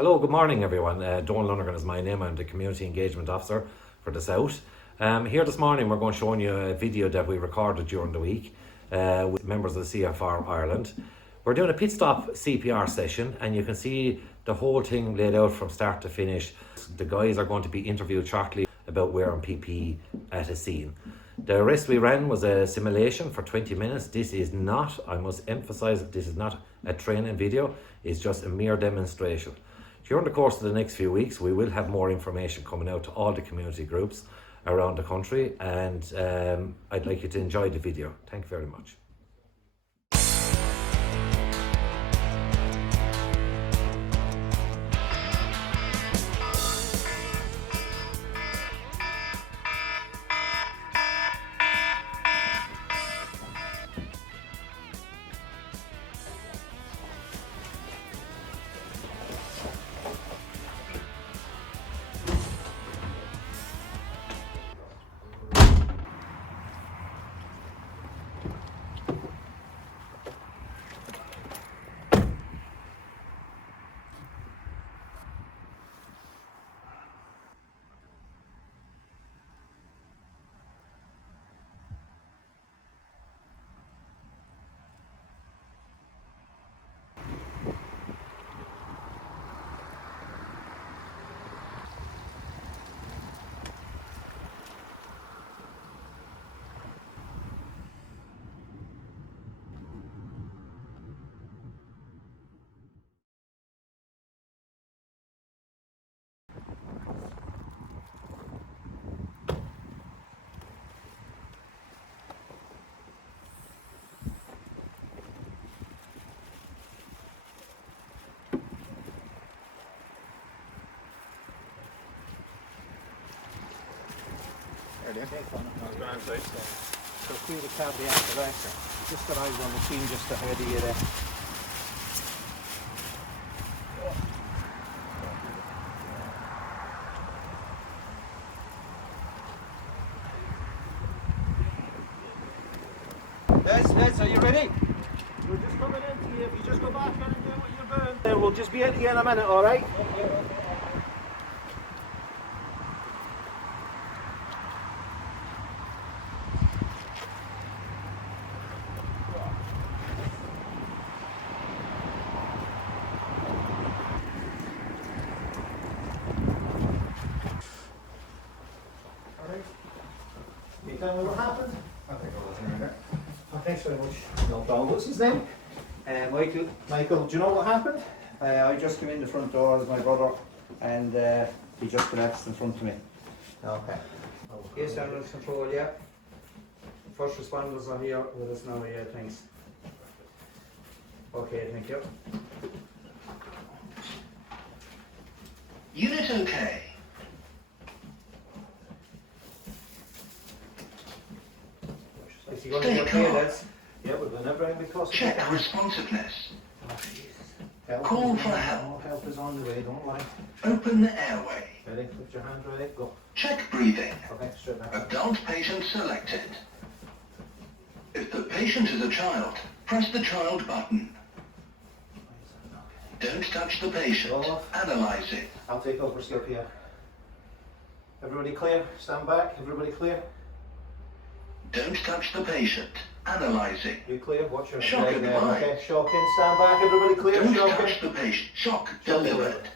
Hello, good morning everyone. Donal Lonergan is my name. I'm the Community Engagement Officer for the South. Here this morning we're going to show you a video that we recorded during the week with members of the CFR Ireland. We're doing a pit stop CPR session and you can see the whole thing laid out from start to finish. The guys are going to be interviewed shortly about wearing PPE at a scene. The rest we ran was a simulation for 20 minutes. This is not, I must emphasise, this is not a training video. It's just a mere demonstration. During the course of the next few weeks, we will have more information coming out to all the community groups around the country, and I'd like you to enjoy the video. Thank you very much. So clear the cab the activator. Just got eyes on the scene just ahead of you there. Les, are you ready? We're just coming into you. If you just go back in and do what you're doing, then we'll just be into you in a minute, alright? Can you tell me what happened? I think I was in there. Oh, thanks very much. No problem. What's his name? Michael. Michael, do you know what happened? I just came in the front door as my brother, and he just collapsed in front of me. Okay. Case under control, yeah. First responders are here with us now, yeah, thanks. Okay, thank you. Unit OK. Is he going to be okay, lads? Yeah, we're going everything we possibly Check can. responsiveness. Oh, Jesus. Help Call is for on- help. more help is on the way, don't worry. Open the airway. Ready? Lift your hand ready, go. Check breathing. Okay, straight back. Adult patient selected. If the patient is a child, press the child button. Don't touch the patient. Analyze it. I'll take over CPR. Everybody clear? Stand back. Everybody clear? Don't touch the patient. Analyze it. You clear? Watch your Shock leg there. advised. Okay, shock in. Stand back. Everybody clear? Don't Shock touch in. the patient. Shock delivered.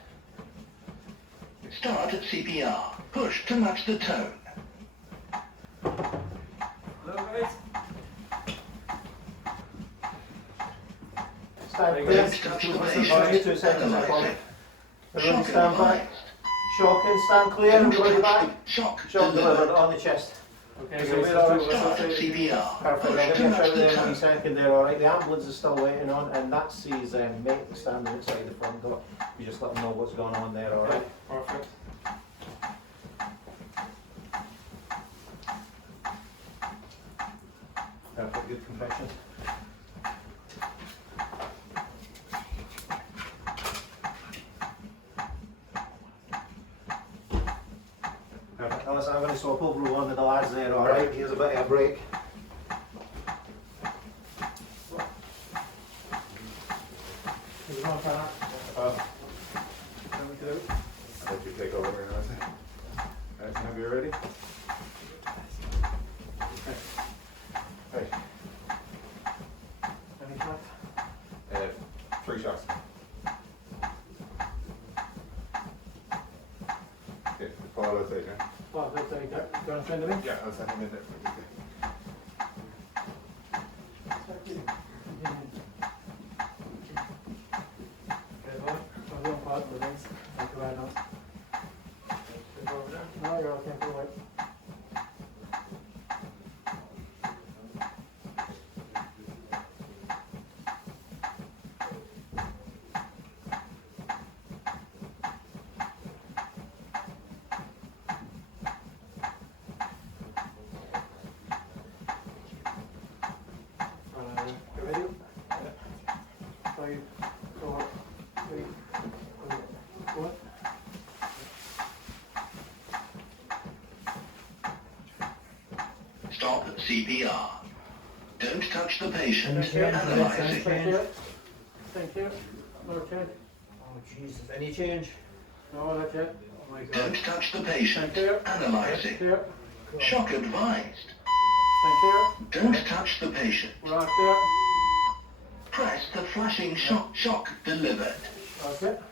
Start CPR. Push to match the tone. Hello, guys. Stand Don't clear. touch the Give me patient. 2 seconds. I Analyze promise. it. Everybody Shock stand back. advised. Shock in. Stand clear. Don't Everybody touch back. the shock Shock delivered delivered. on the chest. Okay, So we're all right. Start CPR. Perfect. Push I'll give to you a match shout the there in a tone. second there, alright? The ambulance is still waiting on, and that's his mate standing outside the front door. You just let them know what's going on there, alright? Perfect. Perfect, good compression. Perfect. Now listen, I'm going to swap over with one of the lads there, alright? Here's a bit of a break. take over here now. Alright, now you ready? Hey. Any shots? 3 shots. Okay, Paul outside, yeah? Well, that's like that. You want to send them in? Yeah, I'll send him in there. Okay, well, I'm going to pause for things. Thank you very much. No, you're okay. Go away. You ready? 5, 4, 3, 2, 1. Stop CPR. Don't touch the patient. Thank you. Analyzing. Thank you. Thank you. No change. Oh, Jesus. Any change? No, that's it. Oh, my God. Don't touch the patient. Thank you. Analyzing. Thank you. Shock advised. Thank you. Don't touch the patient. Right there. Press the flashing shock delivered. That's it.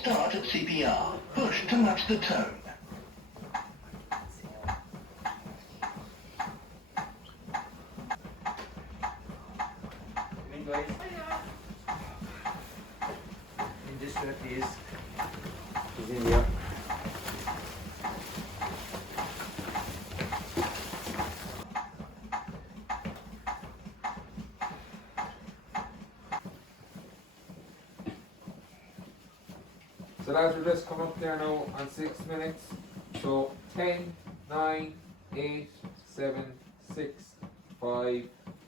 Start at CPR. Push to match the tone. In guys. In this way, please. He's in here. So lads, we're just coming up there now on 6 minutes. So 10, 9, 8, 7, 6, 5,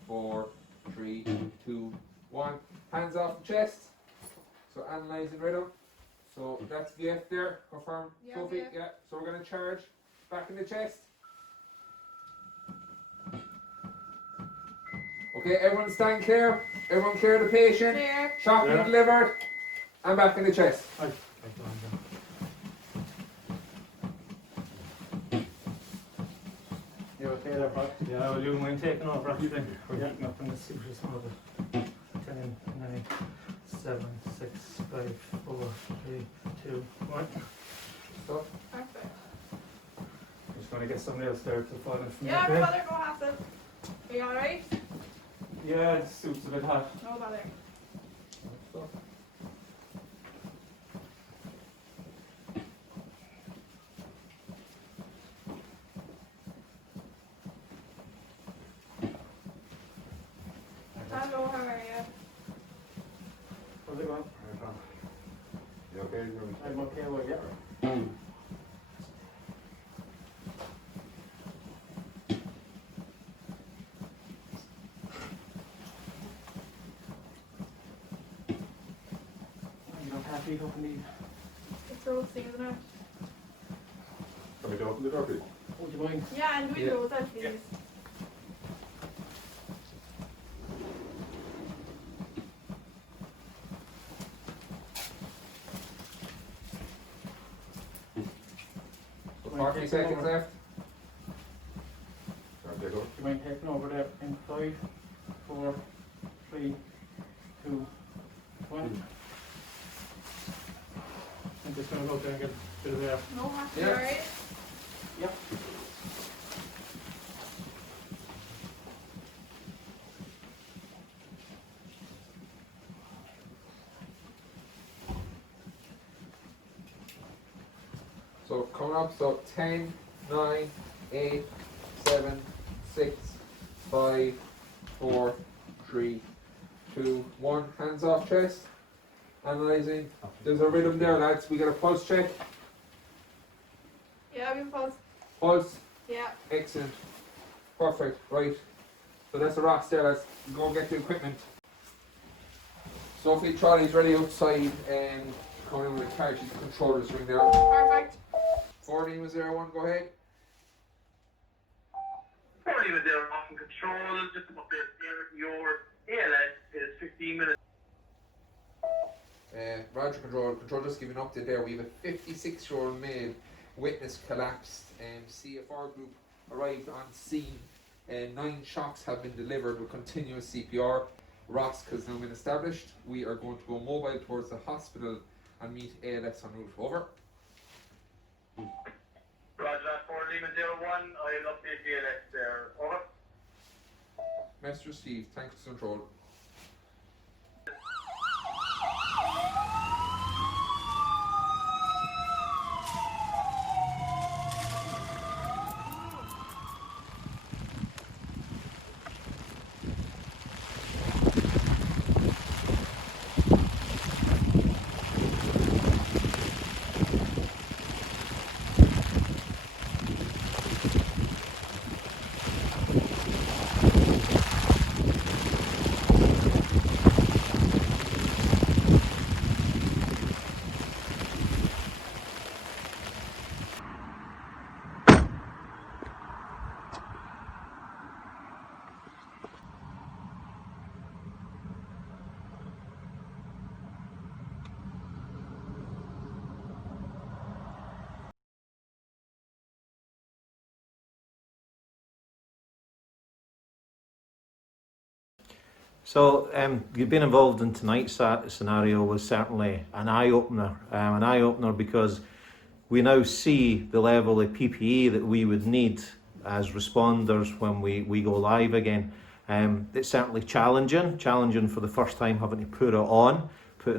4, 3, 2, 1. Hands off the chest. So analysing rhythm. So that's VF there. Confirm, Yeah, Sophie? VF. Yeah. So we're going to charge back in the chest. Okay, everyone stand clear. Everyone clear the patient. Clear. Shock Yeah. delivered. And back in the chest. You okay there, Pat? Yeah, well, you mind taking over after then? We're Yeah. getting up in the super small. 10, 9, 7, 6, 5, 4, 3, 2, 1. So, Perfect. I'm just going to get somebody else there to fall in from Yeah, that no bed. bother, go Hassan. Are you alright? Yeah, the soup's a bit hot. No bother. so. Hello, how are you? How's it going? You okay? I'm okay, well, yeah. I'm not happy, hopefully. It's roasting, isn't it? Can we open the door, please? Would you mind? Yeah, and we Yeah. rose out, please. So 40 seconds left. Can I take over? Do you mind taking over there in 5, 4, 3, 2, 1? I'm just going to go there and get a bit of air. No, Hassan, Yeah. you alright? Yep. So coming up, so 10, 9, 8, 7, 6, 5, 4, 3, 2, 1. Hands off chest. Analysing. There's a rhythm there, lads. We got a pulse check. Yeah, we pause. Pulse. Yeah. Excellent. Perfect. Right. So that's the rocks there, lads. Go get the equipment. Sophie, trolley's ready outside and coming in with a car. She's the controller's ring there. Perfect. 1401, go ahead. 40 was there off in control, just about there. Your ALS is 15 minutes. Roger. Sergeant Control, just give an update there. We have a 56-year-old male witness collapsed. CFR group arrived on scene. 9 shocks have been delivered with continuous CPR. ROSC has now been established. We are going to go mobile towards the hospital and meet ALS en route. Over. Roger that, for Lima 01, I'll update the ALS there. Over. Master Steve, thanks to Control. So you've been involved in tonight's scenario was certainly an eye-opener, because we now see the level of PPE that we would need as responders when we go live again. It's certainly challenging for the first time having to putting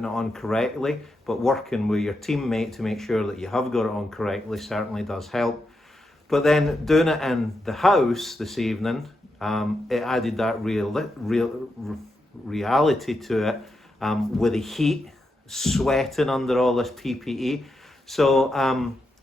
it on correctly, but working with your teammate to make sure that you have got it on correctly certainly does help. But then doing it in the house this evening, it added that reality to it, with the heat, sweating under all this PPE. So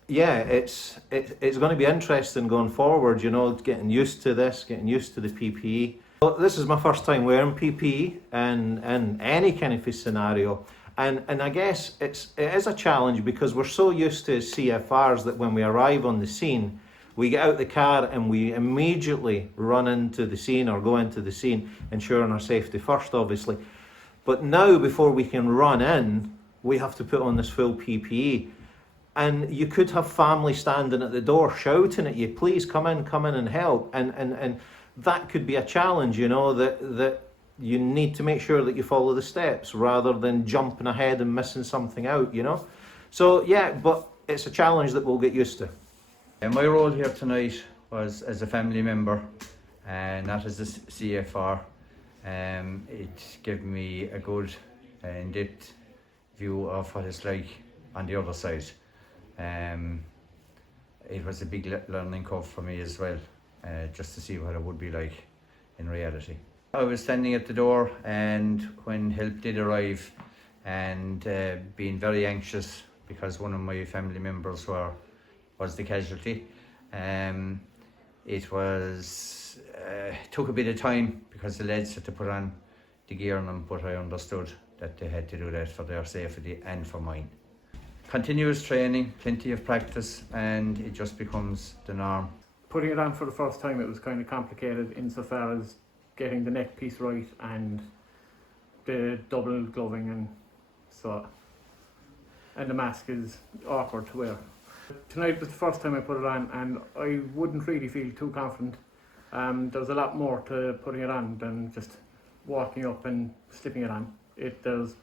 yeah, it's going to be interesting going forward, you know, getting used to this, getting used to the PPE. So this is my first time wearing PPE in any kind of scenario. And I guess it is a challenge because we're so used to CFRs that when we arrive on the scene, we get out the car and we immediately run into the scene or go into the scene, ensuring our safety first, obviously. But now, before we can run in, we have to put on this full PPE. And you could have family standing at the door shouting at you, please come in and help. And that could be a challenge, you know, that you need to make sure that you follow the steps rather than jumping ahead and missing something out, you know. So yeah, but it's a challenge that we'll get used to. My role here tonight was as a family member and not as a CFR. It gave me a good in-depth view of what it's like on the other side. It was a big learning curve for me as well, just to see what it would be like in reality. I was standing at the door, and when help did arrive, and being very anxious because one of my family members was the casualty. It was took a bit of time because the lads had to put on the gear on them, but I understood that they had to do that for their safety and for mine. Continuous training, plenty of practice, and it just becomes the norm. Putting it on for the first time, it was kind of complicated insofar as getting the neck piece right and the double gloving, and the mask is awkward to wear. Tonight was the first time I put it on, and I wouldn't really feel too confident. There's a lot more to putting it on than just walking up and slipping it on. There's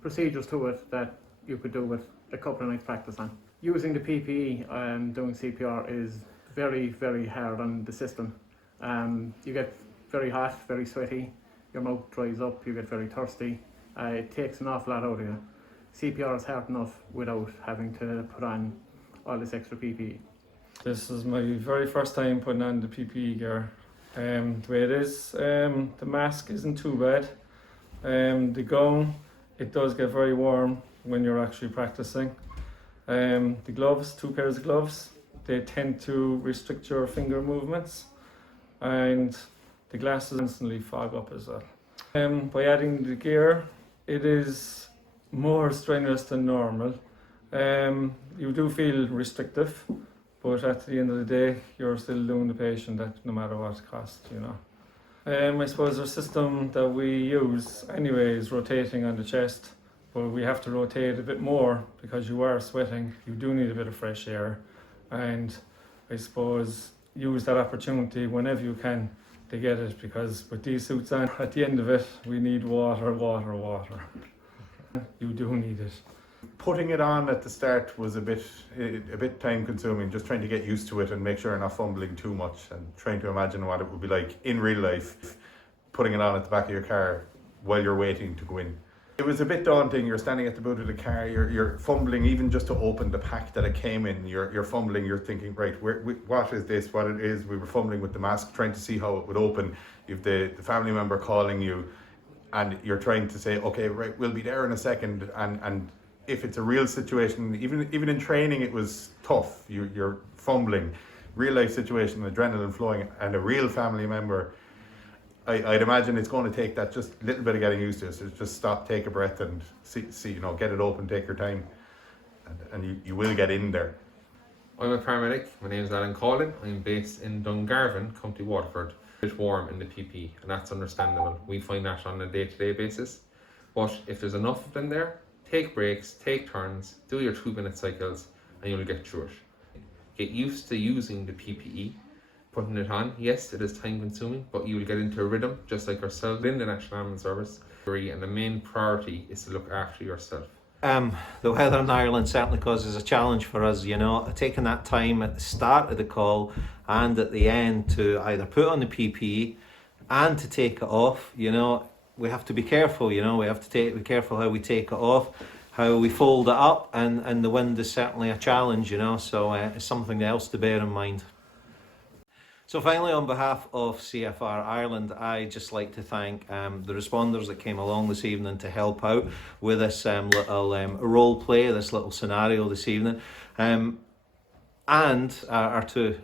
procedures to it that you could do with a couple of nights practice on. Using the PPE doing CPR is very, very hard on the system. You get very hot, very sweaty, your mouth dries up, you get very thirsty. It takes an awful lot out of you. CPR is hard enough without having to put on all this extra PPE. This is my very first time putting on the PPE gear. The way it is, the mask isn't too bad. The gown, it does get very warm when you're actually practicing. The gloves, 2 pairs of gloves, they tend to restrict your finger movements, and the glasses instantly fog up as well. By adding the gear, it is more strenuous than normal. You do feel restrictive, but at the end of the day, you're still doing the patient that no matter what cost, you know. I suppose our system that we use anyway is rotating on the chest, but we have to rotate a bit more because you are sweating. You do need a bit of fresh air, and I suppose use that opportunity whenever you can to get it, because with these suits on, at the end of it, we need water, water, water. You do need it. Putting it on at the start was a bit time consuming, just trying to get used to it and make sure you're not fumbling too much, and trying to imagine what it would be like in real life, putting it on at the back of your car while you're waiting to go in. It was a bit daunting. You're standing at the boot of the car, you're fumbling even just to open the pack that it came in. You're fumbling, you're thinking, right, what is this, what it is? We were fumbling with the mask, trying to see how it would open. You've the family member calling you, and you're trying to say, okay, right, we'll be there in a second. And if it's a real situation, even in training, it was tough. You're fumbling, real life situation, adrenaline flowing, and a real family member. I'd imagine it's going to take that just little bit of getting used to it. So just stop, take a breath, and see, get it open, take your time, and you will get in there. I'm a paramedic. My name is Alan Collin. I'm based in Dungarvan, County Waterford. A bit warm in the PP, and that's understandable. We find that on a day-to-day basis. But if there's enough of them there, take breaks, take turns, do your 2-minute cycles, and you'll get through it. Get used to using the PPE. Putting it on, yes, it is time consuming, but you will get into a rhythm just like ourselves in the National Ambulance Service. And the main priority is to look after yourself. The weather in Ireland certainly causes a challenge for us, taking that time at the start of the call and at the end to either put on the PPE and to take it off. We have to be careful, we have to be careful how we take it off, how we fold it up, and the wind is certainly a challenge, so it's something else to bear in mind. So finally, on behalf of CFR Ireland, I'd just like to thank the responders that came along this evening to help out with this little role play, this little scenario this evening. And our two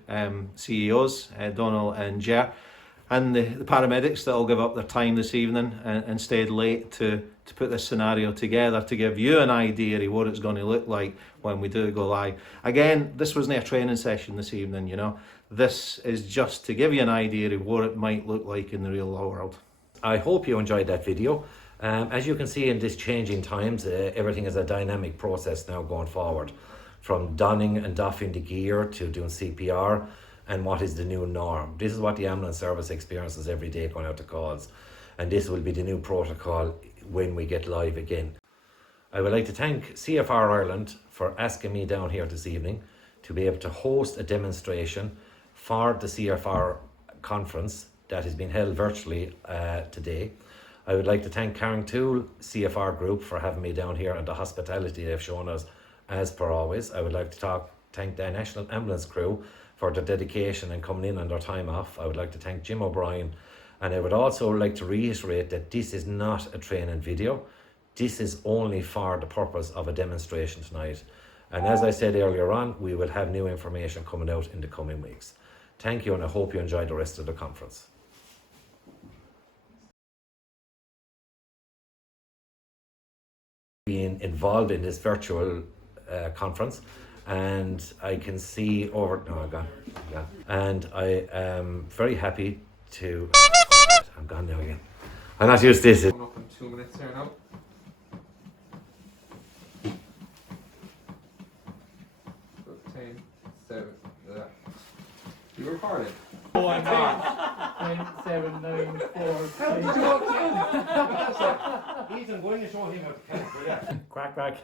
CEOs, Donald and Ger, and the paramedics that will give up their time this evening and stayed late to put this scenario together to give you an idea of what it's going to look like when we do go live. Again, this wasn't a training session this evening, This is just to give you an idea of what it might look like in the real world. I hope you enjoyed that video. As you can see, in these changing times, everything is a dynamic process now going forward. From donning and doffing the gear to doing CPR and what is the new norm. This is what the ambulance service experiences every day going out to calls. And this will be the new protocol when we get live again. I would like to thank CFR Ireland for asking me down here this evening to be able to host a demonstration for the CFR conference that has been held virtually today. I would like to thank Carringtool CFR Group for having me down here and the hospitality they've shown us as per always. I would like to thank the National Ambulance crew for their dedication and coming in on their time off. I would like to thank Jim O'Brien, and I would also like to reiterate that this is not a training video. This is only for the purpose of a demonstration tonight. And as I said earlier on, we will have new information coming out in the coming weeks. Thank you, and I hope you enjoy the rest of the conference. Being involved in this virtual conference, and I can see over. No, I'm gone. And I am very happy to. I'm gone now again. I'm not used to this. Coming up in 2 minutes here now. So 10, 7, yeah. You recording? Oh, I'm on. 10, 7, 9, 4, 3. Ethan, going to show him what the Quack, quack.